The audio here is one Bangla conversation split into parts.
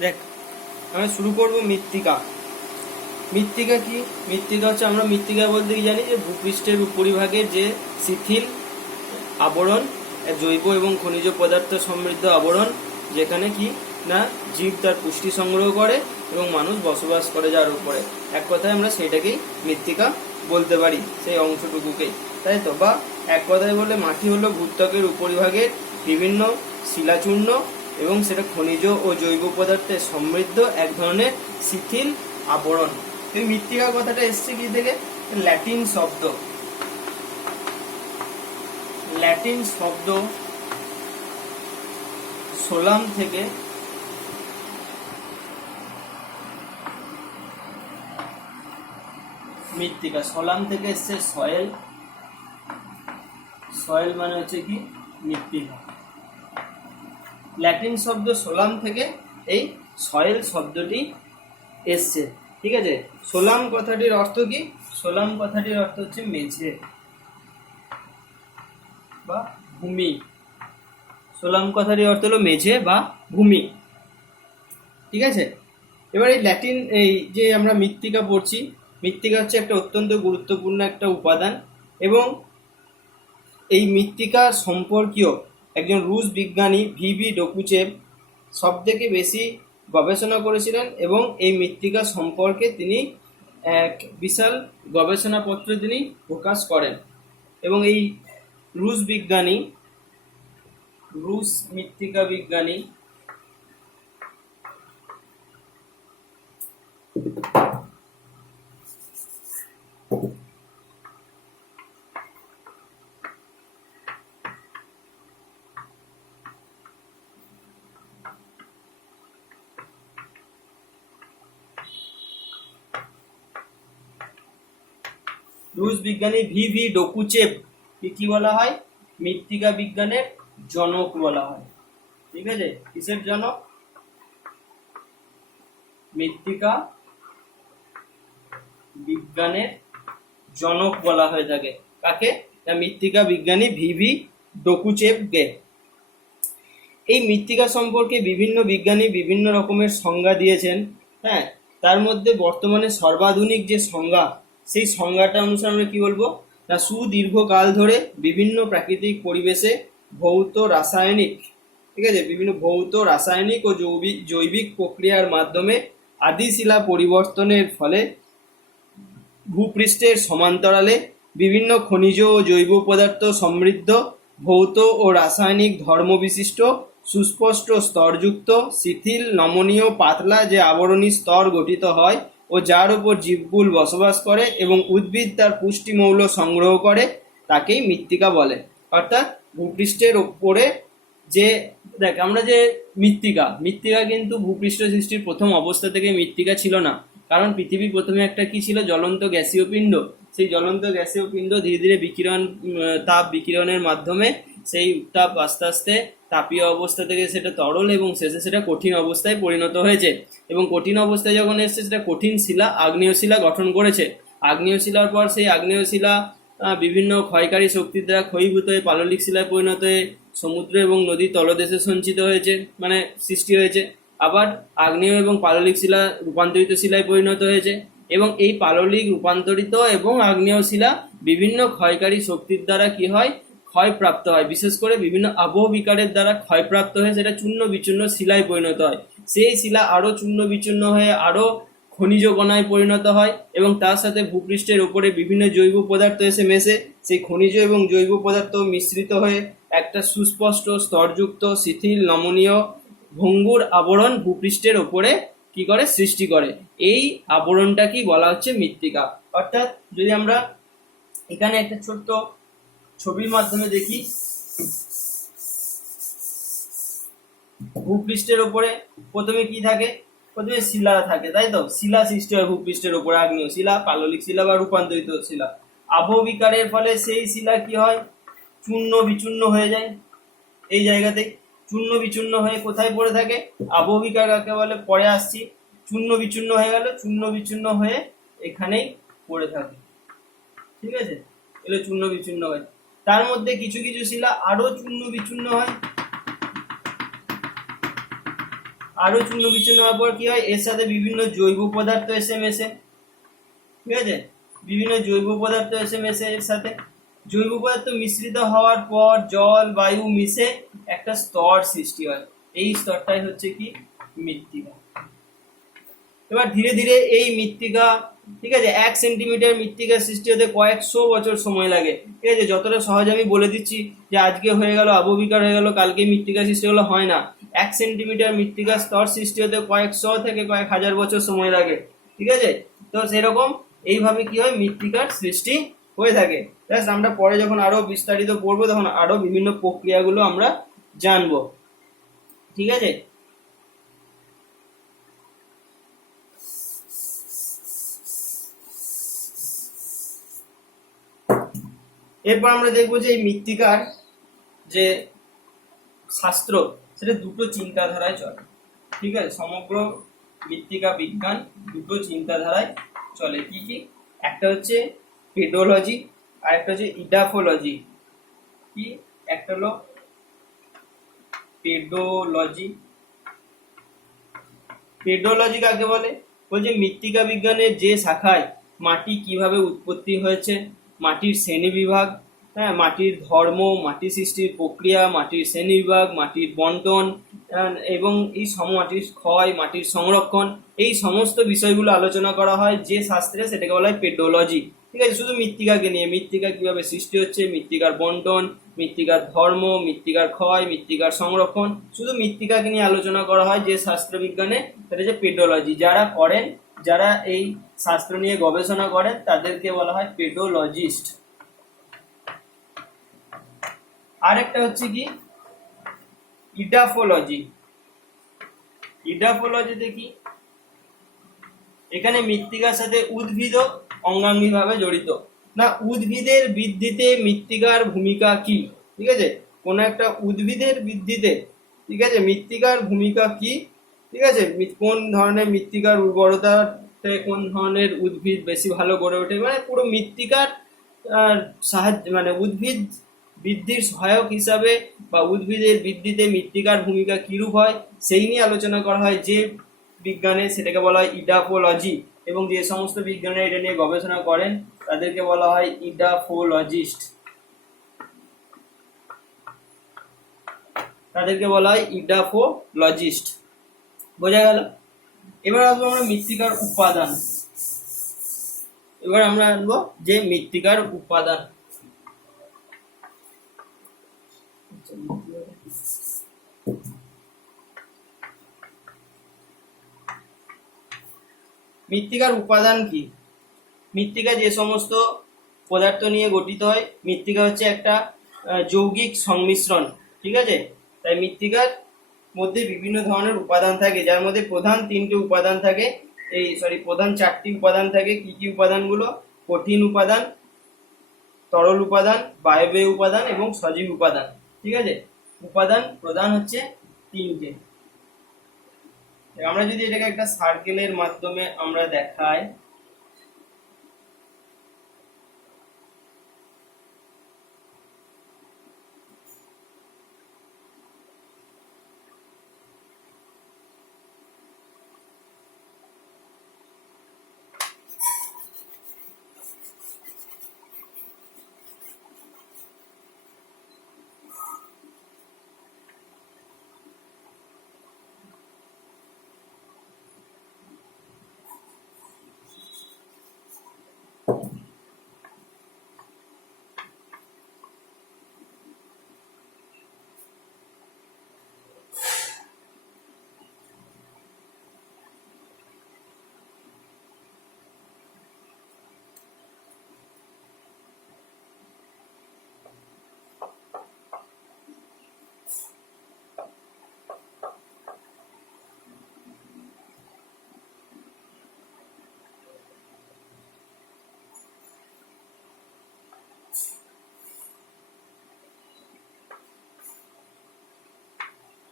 দেখ, আমরা শুরু করব মৃত্তিকা। মৃত্তিকা কি? মৃত্তিকা হচ্ছে, আমরা মৃত্তিকা বলতে কি জানি, যে ভূপৃষ্ঠের উপরিভাগে যে শিথিল আবরণ, জৈব এবং খনিজ পদার্থ সমৃদ্ধ আবরণ, যেখানে কি না জীব তার পুষ্টি সংগ্রহ করে এবং মানুষ বসবাস করে যার উপরে। এক কথায় আমরা সেটাকেই মৃত্তিকা বলতে পারি, সেই অংশটুকুকেই, তাই তো। বা এক কথায় বললে মাটি হলো ভূত্বকের উপরিভাগের বিভিন্ন শিলাচূর্ণ এবং সেটা খনিজ ও জৈব পদার্থে সমৃদ্ধ এক ধরনের শিথিল আবরণ। এই মৃত্তিকা কথাটা এসছে কি থেকে? ল্যাটিন শব্দ, ল্যাটিন শব্দ সোলাম থেকে মৃত্তিকা। সোলাম থেকে এসছে সয়েল, সয়েল মানে হচ্ছে কি মৃত্তিকা। ল্যাটিন শব্দ সোলাম থেকে এই সয়েল শব্দটি এসছে, ঠিক আছে। সোলাম কথাটির অর্থ কি? সোলাম কথাটির অর্থ হচ্ছে মেঝে বা ভূমি। সোলাম কথাটির অর্থ হলো মেঝে বা ভূমি, ঠিক আছে। এবার এই ল্যাটিন, এই যে আমরা মৃত্তিকা পড়ছি, মৃত্তিকা হচ্ছে একটা অত্যন্ত গুরুত্বপূর্ণ একটা উপাদান এবং এই মৃত্তিকা সম্পর্কীয় একজন রুশ বিজ্ঞানী ভিভি ডকুচেভ সব থেকে বেশি গবেষণা করেছিলেন এবং এই মৃত্তিকা সম্পর্কে তিনি এক বিশাল গবেষণাপত্র তিনি প্রকাশ করেন। এবং এই রুশ বিজ্ঞানী, রুশ মৃত্তিকা বিজ্ঞানী রুশ বিজ্ঞানী ভিভি ডকুচেভ কি বলা হয়? মৃত্তিকা বিজ্ঞানের জনক বলা হয়, ঠিক আছে। কিসের জনক? মৃত্তিকা বিজ্ঞানের জনক বলা হয়ে থাকে। কাকে? মৃত্তিকা বিজ্ঞানী ভিভি ডকুচেভকে। এই মৃত্তিকা সম্পর্কে বিভিন্ন বিজ্ঞানী বিভিন্ন রকমের সংজ্ঞা দিয়েছেন, হ্যাঁ। তার মধ্যে বর্তমানে সর্বাধুনিক যে সংজ্ঞা, সেই সংজ্ঞাটা অনুসারে আমরা কি বলবো না, সুদীর্ঘকাল ধরে বিভিন্ন প্রাকৃতিক পরিবেশে ভৌত রাসায়নিক, ঠিক আছে, বিভিন্ন ভৌত রাসায়নিক ও জৈবিক প্রক্রিয়ার মাধ্যমে আদিশিলা পরিবর্তনের ফলে ভূপৃষ্ঠের সমান্তরালে বিভিন্ন খনিজ ও জৈব পদার্থ সমৃদ্ধ ভৌত ও রাসায়নিক ধর্মবিশিষ্ট সুস্পষ্ট স্তরযুক্ত শিথিল নমনীয় পাতলা যে আবরণী স্তর গঠিত হয় ও যার উপর জীবকুল বসবাস করে এবং উদ্ভিদ তার পুষ্টিমৌল সংগ্রহ করে, তাকেই মৃত্তিকা বলে। অর্থাৎ ভূপৃষ্ঠের ওপরে যে, দেখ আমরা যে মৃত্তিকা, মৃত্তিকা কিন্তু ভূপৃষ্ঠ সৃষ্টির প্রথম অবস্থা থেকে মৃত্তিকা ছিল না। কারণ পৃথিবী প্রথমে একটা কি ছিল? জ্বলন্ত গ্যাসীয় পিণ্ড। সেই জ্বলন্ত গ্যাসীয় পিণ্ড ধীরে ধীরে বিকিরণ, তাপ বিকিরণের মাধ্যমে সেই উত্তাপ আস্তে আস্তে তাপীয় অবস্থা থেকে সেটা তরল এবং শেষে সেটা কঠিন অবস্থায় পরিণত হয়েছে। এবং কঠিন অবস্থায় যখন এসছে, সেটা কঠিন শিলা, আগ্নেয় শিলা গঠন করেছে। আগ্নেয় শিলার পর সেই আগ্নেয় শিলা বিভিন্ন ক্ষয়কারী শক্তির দ্বারা ক্ষয়ীভূত হয়ে পাললিক শিলায় পরিণত হয়ে সমুদ্র এবং নদীর তলদেশে সঞ্চিত হয়েছে, মানে সৃষ্টি হয়েছে। আবার আগ্নেয় এবং পাললিক শিলা রূপান্তরিত শিলায় পরিণত হয়েছে এবং এই পাললিক রূপান্তরিত এবং আগ্নেয় শিলা বিভিন্ন ক্ষয়কারী শক্তির দ্বারা কি হয়? ক্ষয়প্রাপ্ত হয়। বিশেষ করে বিভিন্ন আবহ বিকারের দ্বারা ক্ষয়প্রাপ্ত হয়ে সেটা চূর্ণ বিচূর্ণ শিলায় পরিণত হয়। সেই শিলা আরো চূর্ণ বিচূর্ণ হয়ে আরো খনিজ কণায় পরিণত হয় এবং তার সাথে ভূপৃষ্ঠের উপরে বিভিন্ন জৈব পদার্থ এসে মেশে সেই খনিজ এবং জৈব পদার্থ মিশ্রিত হয়ে একটা সুস্পষ্ট স্তরযুক্ত শিথিল নমনীয় ভঙ্গুর আবরণ ভূপৃষ্ঠের ওপরে কি করে? সৃষ্টি করে। এই আবরণটা কি বলা হচ্ছে? মৃত্তিকা। অর্থাৎ যদি আমরা এখানে একটা ছোট্ট ছবির মাধ্যমে দেখি, ভূপৃষ্ঠের ওপরে প্রথমে কি থাকে? প্রথমে শিলা থাকে, তাই তো। শিলা সৃষ্টি হয় ভূপৃষ্ঠের উপরে, আগ্নেয় শিলা, পাললিক শিলা বা রূপান্তরিত শিলা। আবহ বিকারের ফলে সেই শিলা কি হয়? চূর্ণ বিচূর্ণ হয়ে যায়। এই জায়গাতে চূর্ণ বিচূর্ণ হয়ে কোথায় পড়ে থাকে? আবহ বিকার কাকে বলে পরে আসছি। চূর্ণ বিচূর্ণ হয়ে গেল, চূর্ণ বিচূর্ণ হয়ে এখানেই পড়ে থাকে, ঠিক আছে। এগুলো চূর্ণ বিচূর্ণ হয়। তার মধ্যে কিছু কিছু শিলা আরো চূর্ণ বিচূর্ণ হয়, আরো চূর্ণ বিচূর্ণ হওয়ার পর কি হয়, এর সাথে বিভিন্ন জৈব পদার্থ এসে মেশে, ঠিক আছে, বিভিন্ন জৈব পদার্থ এসে মেশে, এর সাথে জৈব পদার্থ মিশ্রিত হওয়ার পর জল বায়ু মিশে একটা স্তর সৃষ্টি হয়, এই স্তরটাই হচ্ছে কি মৃত্তিকা। এবার ধীরে ধীরে এই মৃত্তিকা, ঠিক আছে, 1 সেন্টিমিটার মৃত্তিকা সৃষ্টি হতে কয়েকশো বছর সময় লাগে, ঠিক আছে। যতটা সহজ আমি বলে দিচ্ছি যে আজকে হয়ে গেল আবহবিকার হয়ে গেল, কালকে মৃত্তিকা সৃষ্টি হলো, হয় না। 1 সেন্টিমিটার মৃত্তিকা স্তর সৃষ্টি হতে কয়েকশো থেকে কয়েক হাজার বছর সময় লাগে, ঠিক আছে। তো সেরকম এইভাবে কি হয়, মৃত্তিকার সৃষ্টি হয়ে থাকে। জাস্ট আমরা পরে যখন আরো বিস্তারিত পড়বো তখন আরো বিভিন্ন প্রক্রিয়াগুলো আমরা জানবো, ঠিক আছে। এরপর আমরা দেখবো যে এই মৃত্তিকার যে শাস্ত্র সেটা দুটো চিন্তাধারায় চলে, ঠিক আছে। সমগ্র মৃত্তিকা বিজ্ঞান দুটো চিন্তাধারায় চলে, কি কি, একটা হচ্ছে পেডোলজি আর একটা হচ্ছে ইডাফোলজি। কি, একটা হলো পেডোলজি। পেডোলজি কাকে বলে, বলছে মৃত্তিকা বিজ্ঞানের যে শাখায় মাটি কিভাবে উৎপত্তি হয়েছে, মাটির শ্রেণী বিভাগ, হ্যাঁ, মাটির ধর্ম, মাটি সৃষ্টির প্রক্রিয়া, মাটির শ্রেণী বিভাগ, মাটির বন্টন এবং এই মাটির ক্ষয়, মাটির সংরক্ষণ, এই সমস্ত বিষয়গুলো আলোচনা করা হয় যে শাস্ত্রে, সেটাকে বলা হয় পেডোলজি, ঠিক আছে। শুধু মৃত্তিকাকে নিয়ে, মৃত্তিকা কিভাবে সৃষ্টি হচ্ছে, মৃত্তিকার বন্টন, মৃত্তিকার ধর্ম, মৃত্তিকার ক্ষয়, মৃত্তিকার সংরক্ষণ, শুধু মৃত্তিকাকে নিয়ে আলোচনা করা হয় যে শাস্ত্র বিজ্ঞানে, সেটা হচ্ছে পেডোলজি। যারা করেন, যারা এই শাস্ত্র নিয়ে গবেষণা করেন তাদেরকে বলা হয় পেডোলজিস্ট। আর একটা হচ্ছে কি ইডাফোলজি। ইডাফোলজিতে কি, এখানে মৃত্তিকার সাথে উদ্ভিদ অঙ্গাঙ্গী ভাবে জড়িত। না, উদ্ভিদের বৃদ্ধিতে মৃত্তিকার ভূমিকা কি, ঠিক আছে, কোন একটা উদ্ভিদের বৃদ্ধিতে, ঠিক আছে, মৃত্তিকার ভূমিকা কি, ঠিক আছে, কোন ধরনের মৃত্তিকার উর্বরতাতে কোন ধরনের উদ্ভিদ বেশি ভালো গড়ে ওঠে, মানে পুরো মৃত্তিকার সাহায্য, মানে উদ্ভিদ বৃদ্ধির সহায়ক হিসাবে বা উদ্ভিদের বৃদ্ধিতে মৃত্তিকার ভূমিকা কিরূপ হয় সেই নিয়ে আলোচনা করা হয় যে বিজ্ঞানে, সেটাকে বলা হয় ইডাফোলজি। এবং যে সমস্ত বিজ্ঞানী এটা নিয়ে গবেষণা করেন তাদেরকে বলা হয় ইডাফোলজিস্ট, তাদেরকে বলা হয় ইডাফোলজিস্ট। বোঝা গেল? এবার আসবো আমরা মৃত্তিকার উপাদান। এবার আমরা আসবো যে মৃত্তিকার উপাদান। মৃত্তিকার উপাদান কি, মৃত্তিকা যে সমস্ত পদার্থ নিয়ে গঠিত হয়, মৃত্তিকা হচ্ছে একটা যৌগিক সংমিশ্রণ, ঠিক আছে। তাই মৃত্তিকার মধ্যে বিভিন্ন ধরনের উপাদান থাকে, যার মধ্যে প্রধান 3টে উপাদান থাকে, প্রধান 4টি উপাদান থাকে। কি কি উপাদানগুলো, কঠিন উপাদান, তরল উপাদান, বায়বীয় উপাদান এবং সজীব উপাদান, ঠিক আছে। উপাদান প্রধান হচ্ছে 3টে। আমরা যদি এটাকে একটা সার্কেলের মাধ্যমে আমরা দেখাই,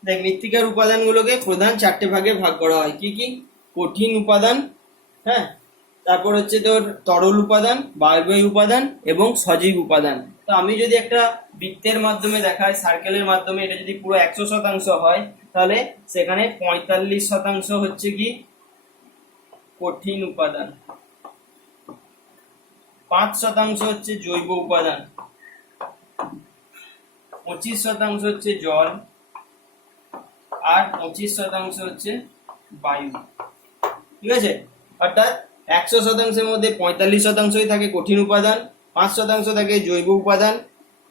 দেখ, মৃত্তিকার উপাদানগুলোকে প্রধান 4টে ভাগে ভাগ করা হয়। কি কি, কঠিন উপাদান, হ্যাঁ, তারপর হচ্ছে তোর তরল উপাদান, বায়বীয় উপাদান এবং সজীব উপাদান। তো আমি যদি একটা বৃত্তের মাধ্যমে দেখাই, সার্কেলের মাধ্যমে, এটা যদি পুরো 100% হয় তাহলে সেখানে 45% হচ্ছে কি কঠিন উপাদান, 5% হচ্ছে জৈব উপাদান, 25% হচ্ছে জল, আর 25% হচ্ছে বায়ু। ঠিক আছে, অর্থাৎ 100%-এর মধ্যে 45%ই থাকে কঠিন উপাদান, 5% থাকে জৈব উপাদান,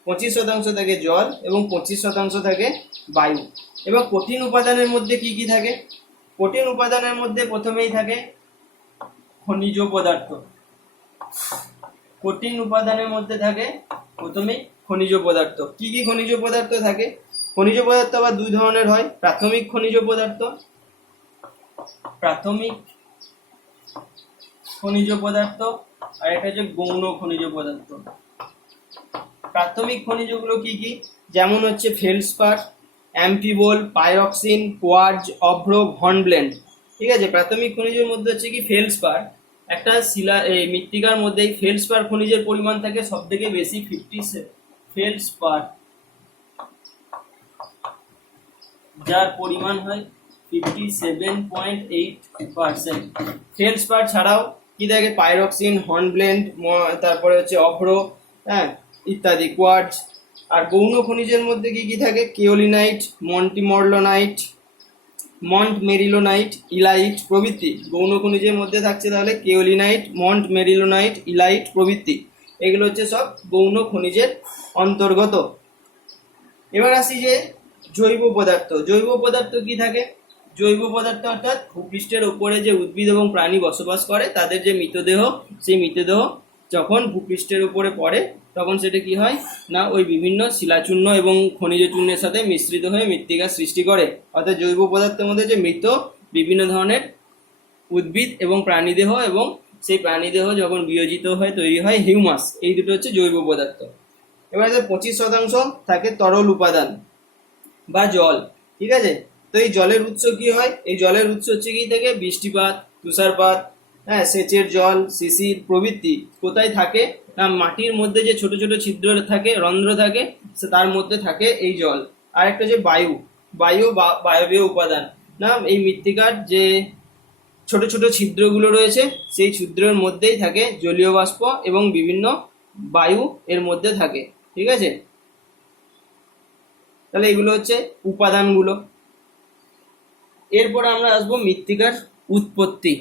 25% থাকে জল এবং 25% থাকে বায়ু। এবং কঠিন উপাদানের মধ্যে কি কি থাকে? কঠিন উপাদানের মধ্যে প্রথমেই থাকে খনিজ পদার্থ। কঠিন উপাদানের মধ্যে থাকে প্রথমেই খনিজ পদার্থ। কি কি খনিজ পদার্থ থাকে? খনিজ পদার্থ আবার দুই ধরনের হয়, প্রাথমিক খনিজ পদার্থ, প্রাথমিক খনিজ পদার্থ, আর এটা হচ্ছে গৌণ খনিজ পদার্থ। প্রাথমিক খনিজগুলো কি কি? যেমন হচ্ছে ফেলসপার, অ্যাম্ফিবোল, পাইরক্সিন, কোয়ার্জ, অভ্র, হর্নব্লেন্ড। ঠিক আছে, প্রাথমিক খনিজের মধ্যে হচ্ছে কি ফেলসপার। একটা শিলা এই মৃত্তিকার মধ্যে ফেলসপার খনিজের পরিমাণ থাকে সব থেকে বেশি 50 ফেলসপার, যার পরিমাণ হয় 57.8%। ফেলসপার ছাড়াও কি থাকে? পাইরক্সিন, হর্নব্লেন্ড, তারপরে হচ্ছে অভ্র, হ্যাঁ, ইত্যাদি, কোয়ার্জ। আর গৌণ খনিজের মধ্যে কি কি থাকে? কেওলিনাইট, মন্টিমর্লোনাইট, মন্ট মেরিলোনাইট, ইলাইট প্রভৃতি। গৌণ খনিজের মধ্যে থাকছে তাহলে কেওলিনাইট, মন্ট মেরিলোনাইট, ইলাইট প্রভৃতি। এগুলো হচ্ছে সব গৌণ খনিজের অন্তর্গত। এবার আসি যে জৈব পদার্থ। জৈব পদার্থ কি থাকে? জৈব পদার্থ অর্থাৎ ভূপৃষ্ঠের উপরে যে উদ্ভিদ এবং প্রাণী বসবাস করে তাদের যে মৃতদেহ, সেই মৃতদেহ যখন ভূপৃষ্ঠের উপরে পড়ে তখন সেটা কি হয় না ওই বিভিন্ন শিলাচূর্ণ এবং খনিজ চূর্ণের সাথে মিশ্রিত হয়ে মৃত্তিকা সৃষ্টি করে। অর্থাৎ জৈব পদার্থের মধ্যে যে মৃত বিভিন্ন ধরনের উদ্ভিদ এবং প্রাণীদেহ, এবং সেই প্রাণীদেহ যখন বিয়োজিত হয়ে তৈরি হয় হিউমাস, এই দুটো হচ্ছে জৈব পদার্থ। এবার 25% থাকে তরল উপাদান বা জল। ঠিক আছে, তো এই জলের উৎস কি হয়? এই জলের উৎস হচ্ছে কি থেকে বৃষ্টিপাত, তুষারপাত, হ্যাঁ, সেচের জল, শিশির প্রভৃতি। কোথায় থাকে না মাটির মধ্যে যে ছোট ছোট ছিদ্র থাকে, রন্ধ্র থাকে, তার মধ্যে থাকে এই জল। আর একটা যে বায়ু, বায়ু বা বায়বীয় উপাদান, না এই মৃত্তিকার যে ছোট ছোট ছিদ্রগুলো রয়েছে সেই ছিদ্রের মধ্যেই থাকে জলীয় বাষ্প এবং বিভিন্ন বায়ু এর মধ্যে থাকে। ঠিক আছে, তাহলে এগুলো হচ্ছে উপাদানগুলো। এরপর আমরা আসবো মৃত্তিকার উৎপত্তি।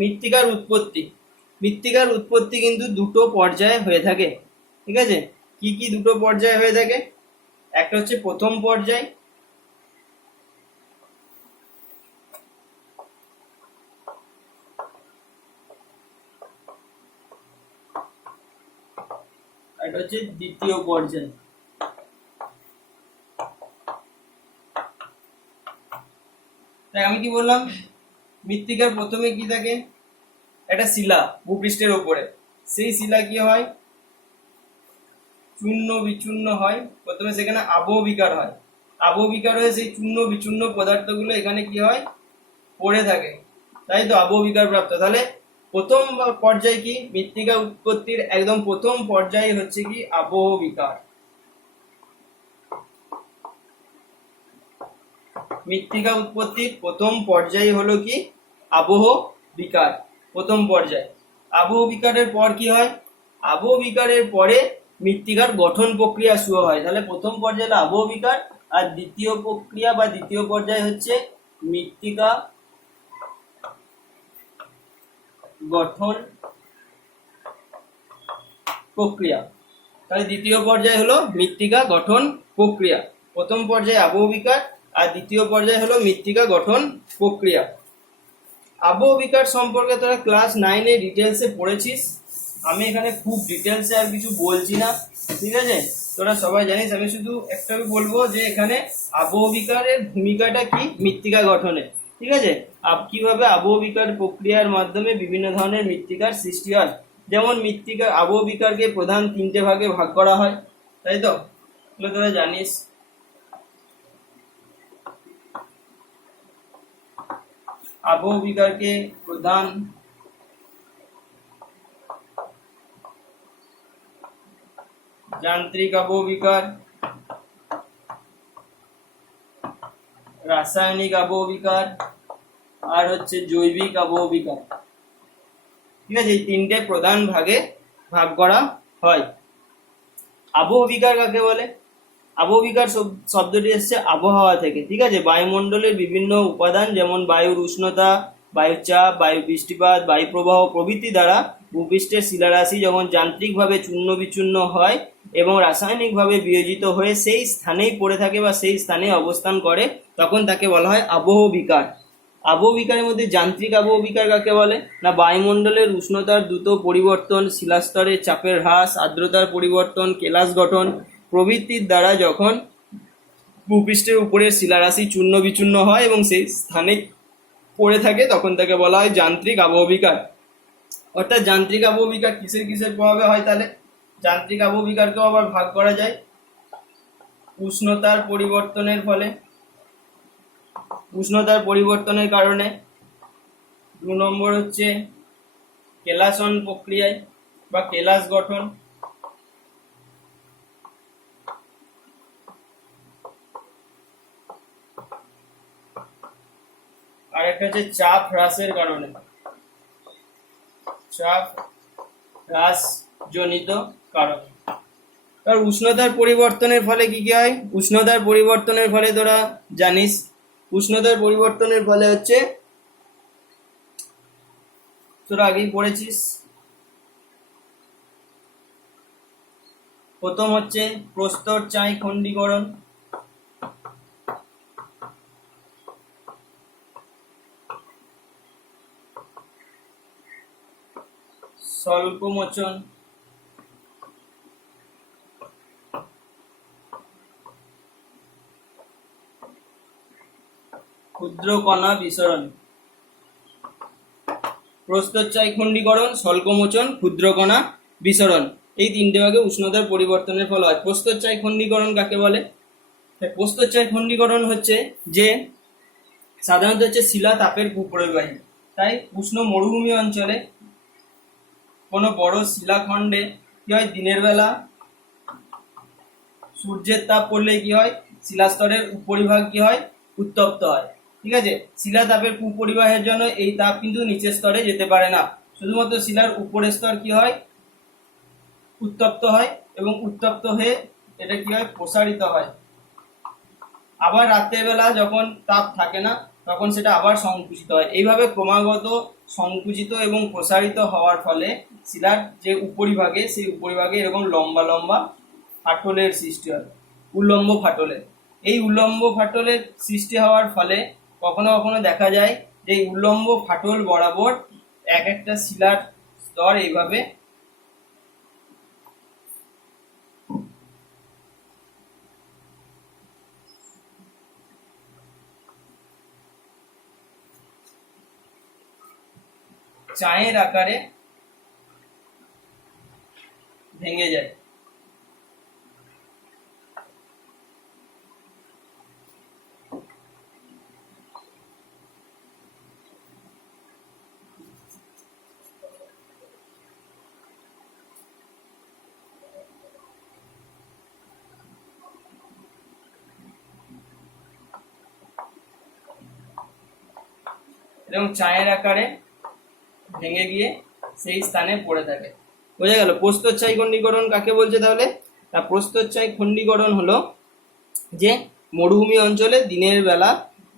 মৃত্তিকার উৎপত্তি, মৃত্তিকার উৎপত্তি কিন্তু দুটো পর্যায়ে হয়ে থাকে। ঠিক আছে, কি কি দুটো পর্যায়ে হয়ে থাকে? একটা হচ্ছে প্রথম পর্যায়, এটা হচ্ছে দ্বিতীয় পর্যায়। তাই আমি কি বললাম? মৃত্তিকার প্রথমে কি থাকে? একটা শিলা ভূপৃষ্ঠের ওপরে, সেই শিলা কি হয়? চূর্ণ বিচূর্ণ হয়। প্রথমে সেখানে আবহবিকার হয়, আবহবিকার হয়ে সেই চূর্ণ বিচূর্ণ পদার্থগুলো এখানে কি হয়? পড়ে থাকে, তাই তো আবহবিকার প্রাপ্ত। তাহলে প্রথম পর্যায় কি? মৃত্তিকা উৎপত্তির একদম প্রথম পর্যায় হচ্ছে কি আবহবিকার। মৃত্তিকা উৎপত্তির প্রথম পর্যায় হলো কি আবহ বিকার, প্রথম পর্যায়। আবহ বিকারের পর কি হয়? আবহ বিকারের পরে মৃত্তিকার গঠন প্রক্রিয়া শুরু হয়। তাহলে প্রথম পর্যায়ে আবহ বিকার, আর দ্বিতীয় প্রক্রিয়া বা দ্বিতীয় পর্যায় হচ্ছে মৃত্তিকা গঠন প্রক্রিয়া। তাহলে দ্বিতীয় পর্যায় হলো মৃত্তিকা গঠন প্রক্রিয়া। প্রথম পর্যায়ে আবহ বিকার, আর দ্বিতীয় পর্যায়ে হলো মৃত্তিকা গঠন প্রক্রিয়া। আবহ বিকার সম্পর্কে তোরা ক্লাস 9-এ ডিটেলসে পড়েছিস, আমি এখানে খুব ডিটেলসে আর কিছু বলছি না। ঠিক আছে, তোরা সবাই জানিস। আমি শুধু একটা বলবো যে এখানে আবহ বিকারের ভূমিকাটা কি মৃত্তিকা গঠনে। ঠিক আছে, কিভাবে আবহ বিকার প্রক্রিয়ার মাধ্যমে বিভিন্ন ধরনের মৃত্তিকার সৃষ্টি হয়। যেমন মৃত্তিকা আবহ বিকারকে প্রধান 3টে ভাগে ভাগ করা হয়, তাই তো তোরা জানিস। আবহবিকারকে প্রধান যান্ত্রিক আবহবিকার, রাসায়নিক আবহবিকার আর হচ্ছে জৈবিক আবহবিকার। ঠিক আছে, এই তিনটে প্রধান ভাগে ভাগ করা হয়। আবহবিকার কাকে বলে? আবহবিকার শব্দটি এসছে আবহাওয়া থেকে। ঠিক আছে, বায়ুমণ্ডলের বিভিন্ন উপাদান যেমন বায়ুর উষ্ণতা, বায়ুর চাপ, বায়ু বৃষ্টিপাত, বায়ু প্রবাহ প্রভৃতি দ্বারা ভূপৃষ্ঠের শিলারাশি যখন যান্ত্রিকভাবে চূর্ণ বিচূর্ণ হয় এবং রাসায়নিকভাবে বিয়োজিত হয়ে সেই স্থানেই পড়ে থাকে বা সেই স্থানে অবস্থান করে, তখন তাকে বলা হয় আবহবিকার। আবহবিকারের মধ্যে যান্ত্রিক আবহবিকার কাকে বলে? না, বায়ুমণ্ডলের উষ্ণতার দ্রুত পরিবর্তন, শিলাস্তরের চাপের হ্রাস, আর্দ্রতার পরিবর্তন, কেলাস গঠন প্রভৃতির দ্বারা যখন ভূপৃষ্ঠের উপরের শিলারাশি চূর্ণ বিচূর্ণ হয় এবং সেই স্থানে পড়ে থাকে, তখন তাকে বলা হয় যান্ত্রিক আবহবিকার। অর্থাৎ যান্ত্রিক আবহবিকার কিসের কিসের প্রভাবে হয়? তাহলে যান্ত্রিক আবহবিকারকেও আবার ভাগ করা যায়। উষ্ণতার পরিবর্তনের ফলে, উষ্ণতার পরিবর্তনের কারণে। 2 নম্বর হচ্ছে কেলাসন প্রক্রিয়ায় বা কেলাস গঠন। আর একটা হচ্ছে চাপ হ্রাসের কারণে, চাপ হ্রাস জনিত কারণ। আর উষ্ণতার পরিবর্তনের ফলে কি কি হয়? উষ্ণতার পরিবর্তনের ফলে তোরা জানিস, উষ্ণতার পরিবর্তনের ফলে হচ্ছে, তোরা আগেই পড়েছিস, প্রথম হচ্ছে প্রস্তর চাই খণ্ডীকরণ, স্বল্পমোচন, ক্ষুদ্র কণা বিসরণ। প্রস্তরচায়ী খণ্ডীকরণ, স্বল্পমোচন, ক্ষুদ্র কণা বিসরণ, এই তিনটে ভাগে উষ্ণতার পরিবর্তনের ফল হয়। প্রস্তরচায়ী খণ্ডীকরণ কাকে বলে? প্রস্তরচায়ী খণ্ডীকরণ হচ্ছে যে সাধারণত হচ্ছে শিলা তাপের কুপ্রবাহী। তাই উষ্ণ মরুভূমি অঞ্চলে কোনো বড় শিলাখণ্ডে কি হয়, দিনের বেলা সূর্যের তাপ পড়লে কি হয়, শিলাস্তরের উপরিভাগ কি হয়, উত্তপ্ত হয়। ঠিক আছে, শিলা তাপের কুপরিবাহের জন্য এই তাপ কিন্তু নিচের স্তরে যেতে পারে না, শুধুমাত্র শিলার উপরের স্তর কি হয়, উত্তপ্ত হয় এবং উত্তপ্ত হয়ে এটা কি হয়, প্রসারিত হয়। আবার রাতের বেলা যখন তাপ থাকে না, তখন সেটা আবার সংকুচিত হয়। এইভাবে ক্রমাগত সংকুচিত এবং প্রসারিত হওয়ার ফলে শিলার যে উপরিভাগে, সেই উপরিভাগে এরকম লম্বা লম্বা ফাটলের সৃষ্টি হয়, উল্লম্ব ফাটলের। এই উল্লম্ব ফাটলের সৃষ্টি হওয়ার ফলে কখনো কখনো দেখা যায় যে উল্লম্ব ফাটল বরাবর এক একটা শিলার স্তর এইভাবে চায়ের আকারে ভেঙে যায়। এবং চায়ের আকারে ভেঙে গিয়ে সেই স্থানে পড়ে থাকে। বোঝা গেল? প্রস্তরচায়ী খণ্ডীকরণ কাকে বলছে তাহলে? তা প্রস্তরচায়ী খণ্ডীকরণ হলো যে মরুভূমি অঞ্চলে দিনের বেলা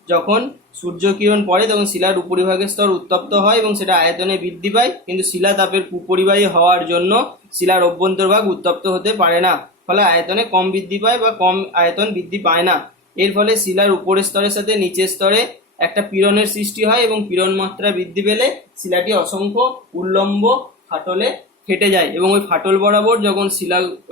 যখন সূর্যকিরণ পড়ে তখন শিলার উপরিভাগের স্তর উত্তপ্ত হয় এবং সেটা আয়তনে বৃদ্ধি পায়, কিন্তু শিলা তাপের কুপরিবাহী হওয়ার জন্য শিলার অভ্যন্তরভাগ উত্তপ্ত হতে পারে না, ফলে আয়তনে কম বৃদ্ধি পায় বা কম আয়তন বৃদ্ধি পায় না। এর ফলে শিলার উপরের স্তরের সাথে নিচের স্তরে একটা পীড়নের সৃষ্টি হয় এবং পীড়ন মাত্রা বৃদ্ধি পেলে শিলাটি অসংখ্য উল্লম্ব ফাটলে ফেটে যায় এবং ওই ফাটল বরাবর যখন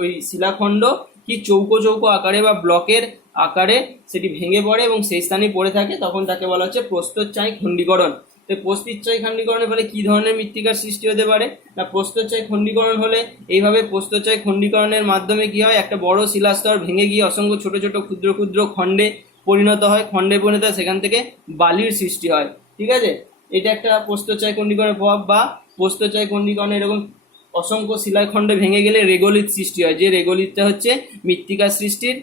ওই শিলাখণ্ড কি চৌকো চৌকো আকারে বা ব্লকের আকারে সেটি ভেঙে পড়ে এবং সেই স্থানে পড়ে থাকে, তখন তাকে বলা হচ্ছে প্রস্তরচায়ী খণ্ডীকরণ। তো প্রস্তরচায়ী খণ্ডীকরণের ফলে কি ধরনের মৃত্তিকার সৃষ্টি হতে পারে? না, প্রস্তরচায়ী খণ্ডীকরণ হলে এইভাবে প্রস্তরচায়ী খণ্ডীকরণের মাধ্যমে কি হয়, একটা বড় শিলাস্তর ভেঙে গিয়ে অসংখ্য ছোট ছোট ক্ষুদ্র ক্ষুদ্র খণ্ডে পরিণত হয়, খণ্ডে পরিণত হয়, সেখান থেকে বালির সৃষ্টি হয়। ঠিক আছে, এটা একটা প্রস্তরচায় খণ্ডীকরণের প্রভাব, বা প্রস্তরচায় খণ্ডীকরণে এরকম অসংখ্য শিলাখণ্ডে ভেঙে গেলে রেগোলিথ সৃষ্টি হয়, যে রেগোলিথটা হচ্ছে মৃত্তিকা সৃষ্টির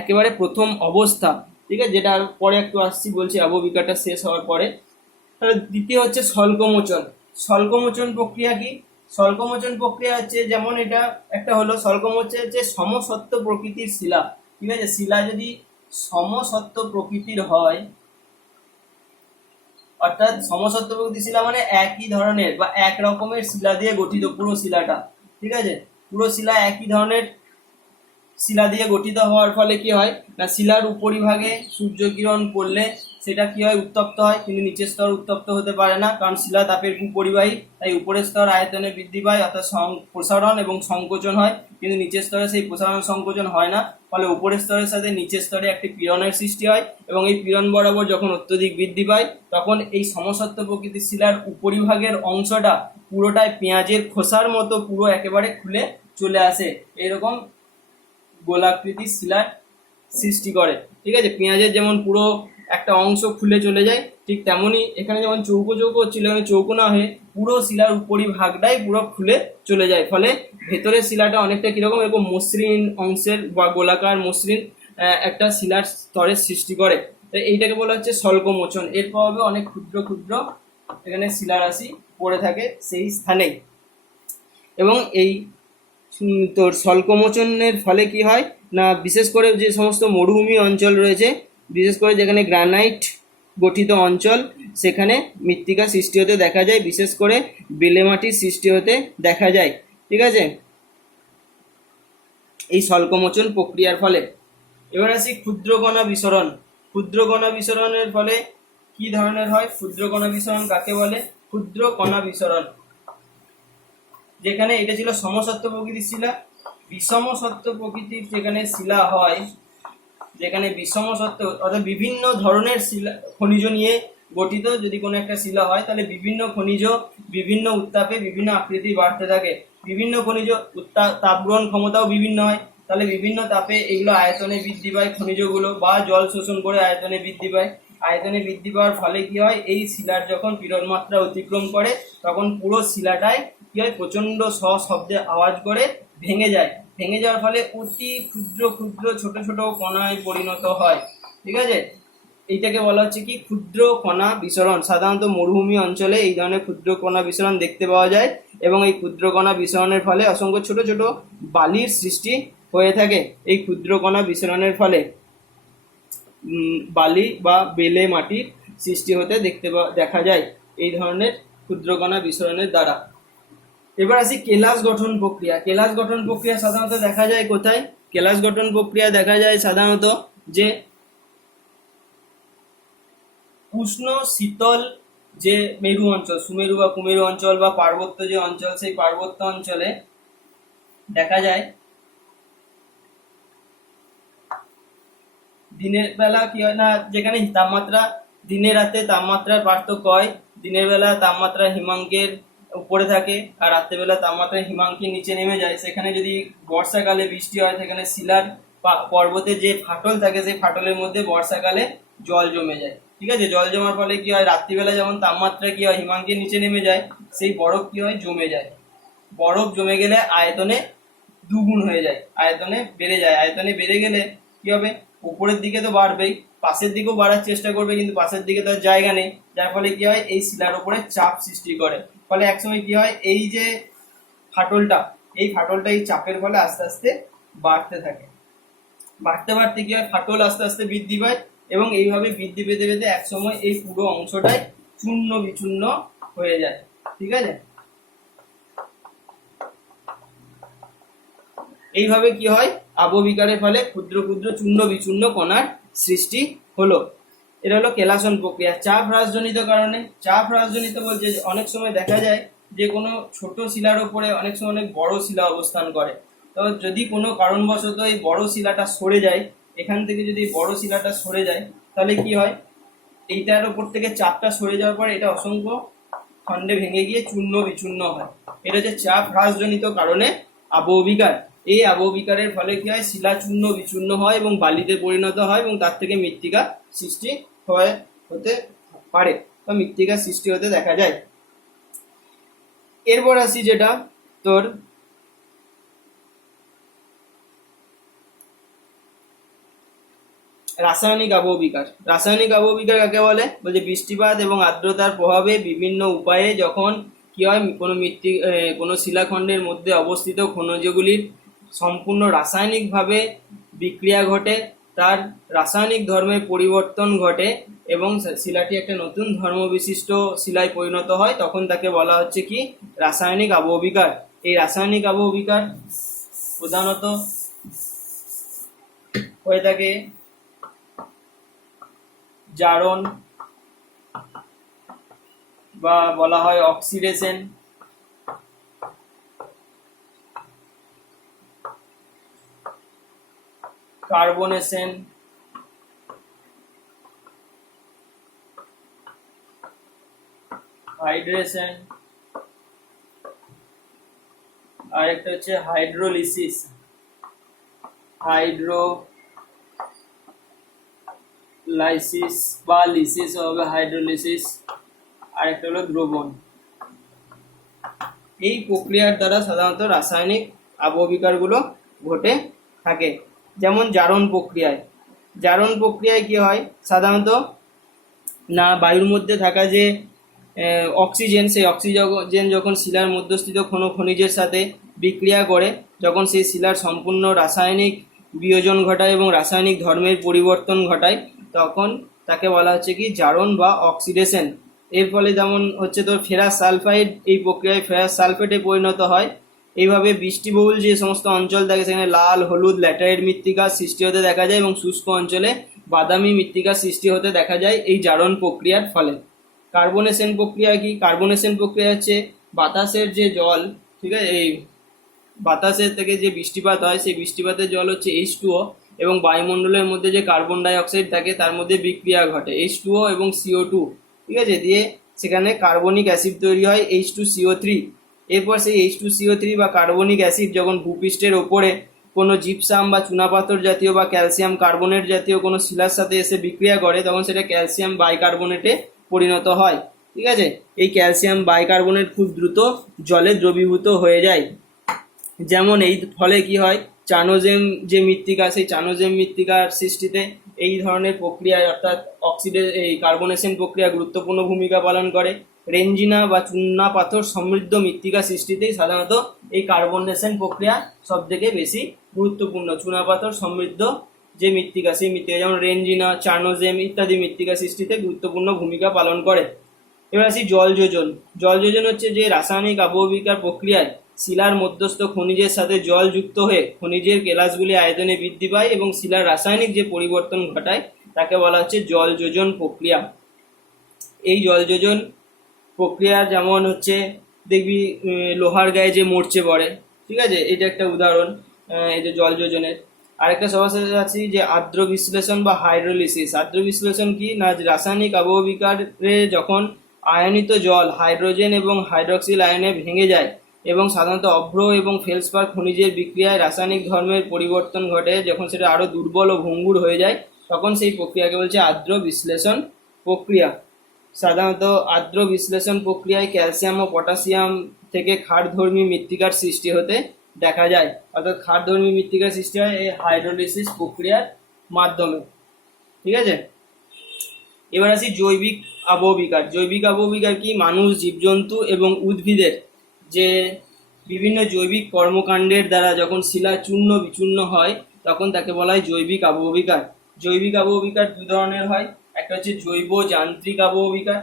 একেবারে প্রথম অবস্থা। ঠিক আছে, যেটা পরে একটু আসছি বলছি আবহবিকারটা শেষ হওয়ার পরে। তাহলে দ্বিতীয় হচ্ছে স্বল্পমোচন। স্বল্পমোচন প্রক্রিয়া কি? স্বল্পমোচন প্রক্রিয়া হচ্ছে, যেমন এটা একটা হলো স্বল্পমোচন হচ্ছে সমসত্ব প্রকৃতির শিলা। ঠিক আছে, শিলা যদি সমসত্ব প্রকৃতির হয়, অর্থাৎ সমসত্ব প্রকৃতির শিলা মানে একই ধরনের বা এক রকমের শিলা দিয়ে গঠিত পুরো শিলাটা। ঠিক আছে, পুরো শিলা একই ধরনের শিলা দিয়ে গঠিত হওয়ার ফলে কি হয় না, শিলার উপরিভাগে সূর্য কিরণ পড়লে সেটা কি হয়, উত্তপ্ত হয়, কিন্তু নিচের স্তর উত্তপ্ত হতে পারে না, কারণ শিলা তাপের কুপরিবাহী। তাই উপরের স্তর আয়তনে বৃদ্ধি পায়, অর্থাৎ প্রসারণ এবং সংকোচন হয়, কিন্তু নিচের স্তরে সেই প্রসারণ সংকোচন হয় না। ফলে উপরের স্তরের সাথে নিচের স্তরে একটি পীড়নের সৃষ্টি হয়, এবং এই পীড়ন বরাবর যখন অত্যধিক বৃদ্ধি পায়, তখন এই সমসত্ব প্রকৃতির শিলার উপরিভাগের অংশটা পুরোটাই পেঁয়াজের খোসার মতো পুরো একেবারে খুলে চলে আসে, এরকম গোলাকৃতি শিলার সৃষ্টি করে। ঠিক আছে, পেঁয়াজের যেমন পুরো একটা অংশ খুলে চলে যায়, ঠিক তেমনই এখানে যেমন চৌকো চৌকো ছিল, চৌকো না হয়ে পুরো শিলার উপরিভাগটাই পুরো খুলে চলে যায়। ফলে ভেতরের শিলাটা অনেকটা কিরকম এরকম মসৃণ অংশের বা গোলাকার মসৃণ একটা শিলার স্তরের সৃষ্টি করে। এইটাকে বলা হচ্ছে স্বল্পমোচন। এর প্রভাবে অনেক ক্ষুদ্র ক্ষুদ্র এখানে শিলারাশি পড়ে থাকে সেই স্থানেই। এবং এই তোর স্বল্পমোচনের ফলে কি হয় না, বিশেষ করে যে সমস্ত মরুভূমি অঞ্চল রয়েছে, বিশেষ করে যেখানে গ্রানাইট গঠিত অঞ্চল, সেখানে মৃত্তিকা সৃষ্টি হতে দেখা যায়, বিশেষ করে বেলে মাটির সৃষ্টি হতে দেখা যায়। ঠিক আছে, এই স্বল্পমোচন প্রক্রিয়ার ফলে। এবার আসি ক্ষুদ্রকণা বিসরণ। ক্ষুদ্রকণা বিসরণের ফলে কি ধরনের হয়? ক্ষুদ্রকণা বিসরণ কাকে বলে? ক্ষুদ্রকণা বিসরণ, যেখানে এটা ছিল সমসত্ব প্রকৃতির শিলা, বিষম সত্ত্ব প্রকৃতির যেখানে শিলা হয়, যেখানে বিষম সত্ত্ব অর্থাৎ বিভিন্ন ধরনের শিলা খনিজ নিয়ে গঠিত যদি কোনো একটা শিলা হয়, তাহলে বিভিন্ন খনিজ বিভিন্ন উত্তাপে বিভিন্ন আকৃতি বাড়তে থাকে। বিভিন্ন খনিজ তাপ গ্রহণ ক্ষমতাও বিভিন্ন হয়, তাহলে বিভিন্ন তাপে এগুলো আয়তনে বৃদ্ধি পায় খনিজগুলো, বা জল শোষণ করে আয়তনে বৃদ্ধি পায়। আয়তনে বৃদ্ধি পাওয়ার ফলে কি হয়, এই শিলার যখন পীড়ন মাত্রা অতিক্রম করে, তখন পুরো শিলাটায় কি হয়, প্রচন্ড শব্দে আওয়াজ করে ভেঙে যায়। ভেঙে যাওয়ার ফলে অতি ক্ষুদ্র ক্ষুদ্র ছোট ছোট কণায় পরিণত হয়। ঠিক আছে, এইটাকে বলা হচ্ছে কি ক্ষুদ্র কণা বিসরণ। সাধারণত মরুভূমি অঞ্চলে এই ধরনের ক্ষুদ্র কণা বিসরণ দেখতে পাওয়া যায়, এবং এই ক্ষুদ্র কণা বিসরণের ফলে অসংখ্য ছোট ছোট বালির সৃষ্টি হয়ে থাকে। এই ক্ষুদ্র কণা বিসরণের ফলে বালি বা বেলে মাটির সৃষ্টি হতে দেখা যায় এই ধরনের ক্ষুদ্রকণা বিসরণের দ্বারা। এবার আসি কেলাস গঠন প্রক্রিয়া। কেলাস গঠন প্রক্রিয়া সাধারণত দেখা যায় কোথায়? কেলাস গঠন প্রক্রিয়া দেখা যায় সাধারণত যে উষ্ণ শীতল যে মেরু অঞ্চল, সুমেরু বা কুমেরু অঞ্চল বা পার্বত্য যে অঞ্চল, সেই পার্বত্য অঞ্চলে দেখা যায় দিনের বেলা কি হয় না, যেখানে তাপমাত্রা দিনে রাতে তাপমাত্রার পার্থক্য হয়, দিনের বেলা তাপমাত্রা হিমাঙ্কের উপরে থাকে আর রাত্রেবেলা তাপমাত্রা হিমাঙ্কের নিচে নেমে যায়। সেখানে যদি বর্ষাকালে বৃষ্টি হয়, সেখানে শিলার পর্বতে যে ফাটল থাকে, সেই ফাটলের মধ্যে বর্ষাকালে জল জমে যায়। ঠিক আছে, জল জমার ফলে কি হয়, রাত্রিবেলা যেমন তাপমাত্রা কি হয় হিমাঙ্কের নিচে নেমে যায়, সেই বরফ কি হয় জমে যায়। বরফ জমে গেলে আয়তনে দুগুণ হয়ে যায়, আয়তনে বেড়ে যায়। আয়তনে বেড়ে গেলে কি হবে, উপরের দিকে তো বাড়বেই, পাশের দিকেও বাড়ার চেষ্টা করবে, কিন্তু পাশের দিকে তো জায়গা নেই, যার ফলে কি হয় এই শিলার উপরে চাপ সৃষ্টি করে। ফলে একসময় কি হয়, এই যে ফাটলটা, এই ফাটলটা এই চাপের ফলে আস্তে আস্তে বাড়তে থাকে। বাড়তে বাড়তে কি হয়, ফাটল আস্তে আস্তে বৃদ্ধি পায়, এবং এইভাবে বৃদ্ধি পেতে পেতে একসময় এই পুরো অংশটাই চূর্ণ বিচূর্ণ হয়ে যায়। ঠিক আছে, এইভাবে কি হয়, আবহবিকারের ফলে ক্ষুদ্র ক্ষুদ্র চূর্ণ বিচূর্ণ কণার সৃষ্টি হলো। এটা হলো কেলাসন প্রক্রিয়া। চাপ হ্রাসজনিত কারণে, চাপ হ্রাসজনিত বলতে অনেক সময় দেখা যায় যে কোনো ছোট শিলার উপরে অনেক সময় অনেক বড় শিলা অবস্থান করে। তো যদি কোনো কারণবশত এই বড় শিলাটা সরে যায়, এখান থেকে যদি বড় শিলাটা সরে যায়, তাহলে কি হয়, এইটার উপর থেকে চাপটা সরে যাওয়ার পরে এটা অসংখ্য খণ্ডে ভেঙে গিয়ে চূর্ণ বিচূর্ণ হয়। এটা হচ্ছে চাপ হ্রাসজনিত কারণে আবহবিকার। এই আবহবিকারের ফলে কি হয়, শিলা চূর্ণ বিচূর্ণ হয় এবং বালিতে পরিণত হয়, এবং তার থেকে মৃত্তিকা সৃষ্টি হতে পারে। বা মৃত্তিকার সৃষ্টি হতে দেখা যায়। এরপর আসি যেটা তোর রাসায়নিক আবহবিকার। রাসায়নিক আবহবিকার কাকে বলে? বলছে বৃষ্টিপাত এবং আর্দ্রতার প্রভাবে বিভিন্ন উপায়ে যখন কি হয়, কোনো শিলাখণ্ডের মধ্যে অবস্থিত খনিজগুলির সম্পূর্ণ রাসায়নিকভাবে বিক্রিয়া ঘটে, তার রাসায়নিক ধর্মের পরিবর্তন ঘটে এবং শিলাটি একটা নতুন ধর্ম বিশিষ্ট শিলায় পরিণত হয়, তখন তাকে বলা হচ্ছে কি রাসায়নিক আবহবিকার। এই রাসায়নিক আবহবিকার প্রধানত হয়ে থাকে জারণ বা বলা হয় অক্সিডেশন, কার্বনেশন, হাইড্রেশন, আর একটা হচ্ছে হাইড্রোলিসিস, হাইড্রোলাইসিস বা লিসিস হবে হাইড্রোলিসিস, আর একটা হলো দ্রবণ। এই প্রক্রিয়ার দ্বারা সাধারণত রাসায়নিক আবহবিকারগুলো ঘটে থাকে। যেমন জারণ প্রক্রিয়ায় কি হয়, সাধারণত না বায়ুর মধ্যে থাকা যে অক্সিজেন, সেই অক্সিজেন যখন শিলার মধ্যস্থিত কোনো খনিজের সাথে বিক্রিয়া করে, যখন সেই শিলার সম্পূর্ণ রাসায়নিক বিয়োজন ঘটায় এবং রাসায়নিক ধর্মের পরিবর্তন ঘটায়, তখন তাকে বলা হচ্ছে কি জারণ বা অক্সিডেশন। এর ফলে যেমন হচ্ছে তোর ফেরাস সালফাইড, এই প্রক্রিয়ায় ফেরাস সালফেটে পরিণত হয়। এইভাবে বৃষ্টিবহুল যে সমস্ত অঞ্চল থাকে সেখানে লাল, হলুদ, ল্যাটেরাইট মৃত্তিকার সৃষ্টি হতে দেখা যায় এবং শুষ্ক অঞ্চলে বাদামি মৃত্তিকার সৃষ্টি হতে দেখা যায় এই জারণ প্রক্রিয়ার ফলে। কার্বনেশন প্রক্রিয়া কি? কার্বনেশন প্রক্রিয়া হচ্ছে বাতাসের যে জল, ঠিক আছে, এই বাতাসের থেকে যে বৃষ্টিপাত হয় সেই বৃষ্টিপাতের জল হচ্ছে H2O এবং বায়ুমণ্ডলের মধ্যে যে কার্বন ডাই অক্সাইড থাকে তার মধ্যে বিক্রিয়া ঘটে H2O এবং CO2, ঠিক আছে, দিয়ে সেখানে কার্বনিক অ্যাসিড তৈরি হয় H2CO3। এরপর সেই H2CO3 বা কার্বনিক অ্যাসিড যখন ভূপৃষ্ঠের ওপরে কোনো জিপসাম বা চুনাপাথর জাতীয় বা ক্যালসিয়াম কার্বনেট জাতীয় কোনো শিলার সাথে এসে বিক্রিয়া করে, তখন সেটা ক্যালসিয়াম বাইকার্বনেটে পরিণত হয়, ঠিক আছে। এই ক্যালসিয়াম বাইকার্বনেট খুব দ্রুত জলে দ্রবীভূত হয়ে যায়। যেমন এই ফলে কি হয়, চানোজেম যে মৃত্তিকা, সেই চানোজেম মৃত্তিকার সৃষ্টিতে এই ধরনের প্রক্রিয়ায় অর্থাৎ এই কার্বনেশন প্রক্রিয়া গুরুত্বপূর্ণ ভূমিকা পালন করে। রেঞ্জিনা বা চুনা পাথর সমৃদ্ধ মৃত্তিকা সৃষ্টিতেই সাধারণত এই কার্বনেশন প্রক্রিয়া সব থেকে বেশি গুরুত্বপূর্ণ। চুনাপাথর সমৃদ্ধ যে মৃত্তিকা, সেই মৃত্তিকা যেমন রেঞ্জিনা, চানোজেম ইত্যাদি মৃত্তিকা সৃষ্টিতে গুরুত্বপূর্ণ ভূমিকা পালন করে। এবার আসি জলযোজন। জলযোজন হচ্ছে যে রাসায়নিক আবহবিকার প্রক্রিয়ায় শিলার মধ্যস্থ খনিজের সাথে জল যুক্ত হয়ে খনিজের কেলাসগুলি আয়তনে বৃদ্ধি পায় এবং শিলার রাসায়নিক যে পরিবর্তন ঘটায় তাকে বলা হচ্ছে জলযোজন প্রক্রিয়া। এই জলযোজন প্রক্রিয়া যেমন হচ্ছে দেখবি লোহার গায়ে যে মরচে পড়ে, ঠিক আছে, এটা একটা উদাহরণ এই যে জলযোজনের। আরেকটা সমস্যা আছে যে আর্দ্র বিশ্লেষণ বা হাইড্রোলিসিস। আর্দ্র বিশ্লেষণ কি না, রাসায়নিক আবহবিকারে যখন আয়নিত জল হাইড্রোজেন এবং হাইড্রক্সিল আয়নে ভেঙে যায় এবং সাধারণত অভ্র এবং ফেলসপার খনিজের বিক্রিয়ায় রাসায়নিক ধর্মের পরিবর্তন ঘটে, যখন সেটা আরও দুর্বল ও ভঙ্গুর হয়ে যায়, তখন সেই প্রক্রিয়াকে বলছে আর্দ্র বিশ্লেষণ প্রক্রিয়া। সাধারণত আর্দ্র বিশ্লেষণ প্রক্রিয়ায় ক্যালসিয়াম ও পটাশিয়াম থেকে ক্ষারধর্মী মৃত্তিকার সৃষ্টি হতে দেখা যায়, অর্থাৎ ক্ষারধর্মী মৃত্তিকার সৃষ্টি হয় এই হাইড্রোলিসিস প্রক্রিয়ার মাধ্যমে, ঠিক আছে। এবার আসি জৈবিক আবহবিকার। জৈবিক আবহবিকার কি, মানুষ, জীবজন্তু এবং উদ্ভিদের যে বিভিন্ন জৈবিক কর্মকাণ্ডের দ্বারা যখন শিলা চূর্ণ বিচূর্ণ হয় তখন তাকে বলা হয় জৈবিক আবহবিকার। জৈবিক আবহবিকার দু ধরনের হয়, একটা হচ্ছে জৈব যান্ত্রিক আবহবিকার,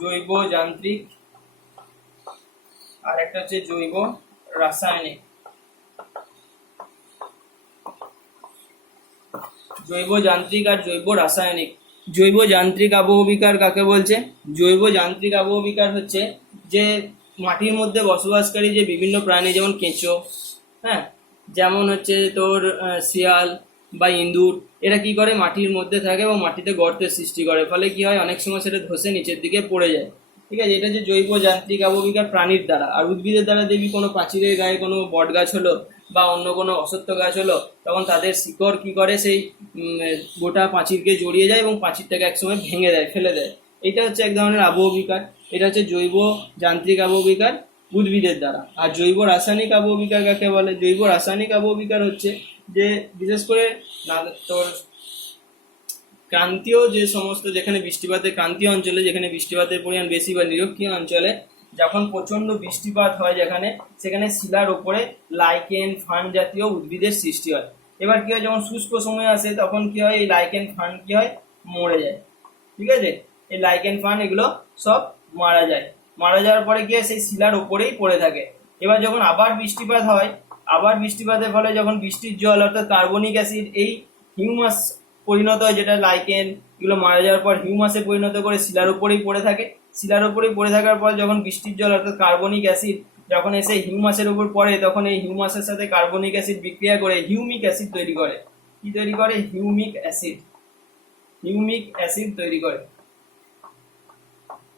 জৈব যান্ত্রিক, আর একটা হচ্ছে জৈব রাসায়নিক। জৈব যান্ত্রিক আর জৈব রাসায়নিক। জৈব যান্ত্রিক আবহবিকার কাকে বলছে? জৈব যান্ত্রিক আবহবিকার হচ্ছে যে মাটির মধ্যে বসবাসকারী যে বিভিন্ন প্রাণী, যেমন কেঁচো, হ্যাঁ, যেমন হচ্ছে তোর শিয়াল বা ইঁদুর, এরা কি করে মাটির মধ্যে থাকে এবং মাটিতে গর্তের সৃষ্টি করে, ফলে কি হয় অনেক সময় সেটা ধসে নিচের দিকে পড়ে যায়, ঠিক আছে। এটা যে জৈব যান্ত্রিক আবহবিকার প্রাণীর দ্বারা। আর উদ্ভিদের দ্বারা দেখবি কোনো প্রাচীরের গায়ে কোনো বট গাছ হলো বা অন্য কোনো অসত্য গাছ হলো, তখন তাদের শিকড় কি করে সেই গোটা পাঁচিলকে জড়িয়ে যায় এবং পাঁচিলটাকে একসময় ভেঙে দেয়, ফেলে দেয়। এটা হচ্ছে এক ধরনের আবহবিকার। এটা হচ্ছে জৈব যান্ত্রিক আবহবিকার উদ্ভিদের দ্বারা। আর জৈব রাসায়নিক আবহবিকার কাকে বলে? জৈব রাসায়নিক আবহবিকার হচ্ছে যে বিশেষ করে তোর ক্রান্তীয় যে সমস্ত, যেখানে বৃষ্টিপাতের ক্রান্তীয় অঞ্চলে যেখানে বৃষ্টিপাতের পরিমাণ বেশি বা নিরক্ষীয় অঞ্চলে যখন প্রচন্ড বৃষ্টিপাত হয় যেখানে, সেখানে শিলার ওপরে লাইকেন ফার্ন জাতীয় উদ্ভিদের সৃষ্টি হয়। এবার কি হয়, যখন শুষ্ক সময় আসে তখন কি হয়, এই লাইকেন ফার্ন কি হয়, মরে যায়। ঠিক আছে, এই লাইকেন ফার্ন এগুলো সব মারা যায়। মারা যাওয়ার পরে কি হয়, সেই শিলার ওপরেই পড়ে থাকে। এবার যখন আবার বৃষ্টিপাত হয়, আবার বৃষ্টিপাতের ফলে যখন বৃষ্টির জল অর্থাৎ কার্বনিক অ্যাসিড এই হিউমাস পরিণত হয়, যেটা লাইকেন এগুলো মারা যাওয়ার পর হিউমাসে পরিণত করে শিলার উপরেই পড়ে থাকে। শিলার উপরেই পড়ে থাকার পর যখন বৃষ্টির জল অর্থাৎ কার্বনিক অ্যাসিড যখন এসে হিউমাসের উপর পড়ে, তখন এই হিউমাসের সাথে কার্বনিক অ্যাসিড বিক্রিয়া করে হিউমিক অ্যাসিড তৈরি করে। কি তৈরি করে? Humic acid. হিউমিক অ্যাসিড তৈরি করে।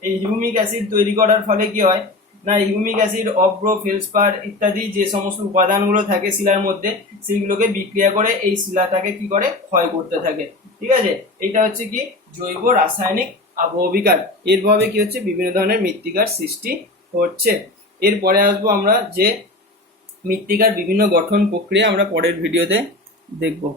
এই হিউমিক অ্যাসিড তৈরি করার ফলে কি হয় না, হিউমিক অ্যাসিড, অব্র, ফেলসপার ইত্যাদি যে সমস্ত উপাদানগুলো থাকে শিলার মধ্যে, সেইগুলোকে বিক্রিয়া করে এই শিলাটাকে কি করে, ক্ষয় করতে থাকে। ঠিক আছে, এটা হচ্ছে কি জৈব রাসায়নিক আবহবিকার। এরভাবে কি হচ্ছে, বিভিন্ন ধরনের মৃত্তিকার সৃষ্টি হচ্ছে। এরপরে আসবো আমরা যে মৃত্তিকার বিভিন্ন গঠন প্রক্রিয়া আমরা পরের ভিডিওতে দেখবো।